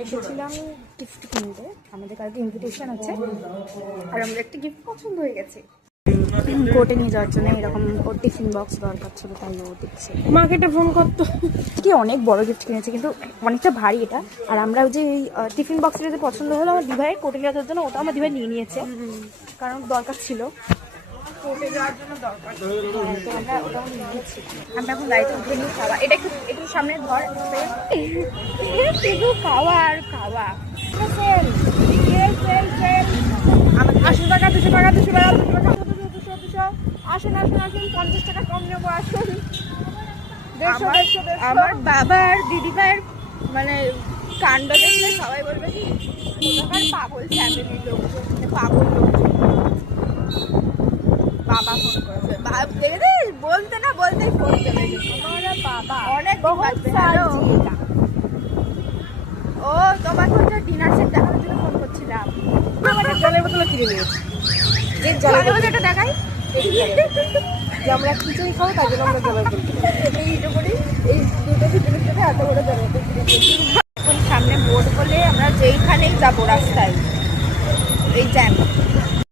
এসেছিলাম গিফট কিনতে, আমাদের কালকে ইনভিটেশন আছে আর আমাদের একটা গিফট পছন্দ হয়ে গেছে। কোর্টে নিয়ে যাওয়ার জন্য এরকম ওর টিফিন বক্স দরকার ছিল, তাই ও দেখছে। মাকে একটা ফোন করতো কি অনেক বড় গিফট কিনেছে, কিন্তু অনেকটা ভারী এটা। আর আমরা যে এই টিফিন বক্সটা যদি পছন্দ হলো আমার দিভাইয়ের কোর্টে নিয়ে যাওয়ার জন্য, ওটা আমার দিভাই নিয়ে নিয়েছে কারণ দরকার ছিল। কোর্টে যাওয়ার জন্য দরকার। তো আমরা ওটাও নিয়ে নিয়েছি। আমরা এখন গাড়িতে উঠে নিয়ে খাওয়া, এটা একটু একটু সামনে ধর, শুধু খাওয়া আর খাওয়া। 80 টাকা 200 টাকা 200 টাকা 200 টাকা 200 আসুন আসুন আসুন, 50 টাকা কম নেবো আসুন। 150 আমার বাবার দিদিভাইয়ের মানে কাণ্ড দেখলে সবাই বলবে কি ওখানকার পাগল ফ্যামিলির লোকজন, মানে পাগল লোকজন। বাবা ফোন করেছে, দেখে বলতে না বলতেই ফোন চলে গেছে। বাবা অনেক ও তোমাকে হচ্ছে ডিনার সেট দেখানোর জন্য ফোন করছিলাম। আমাদের জলের বোতল কিনে নিয়েছি। এই জলের বোতলটা দেখাই, যে আমরা খিচুড়ি খাবো তার জন্য আমরা জলের বোতল এইটা করি, এই দুটো খিচুড়ির সাথে এত বড় জলের বোতল কিনে দিয়েছি। এখন সামনে বোর্ড বলে আমরা যেইখানেই যাবো রাস্তায় এই জ্যাম।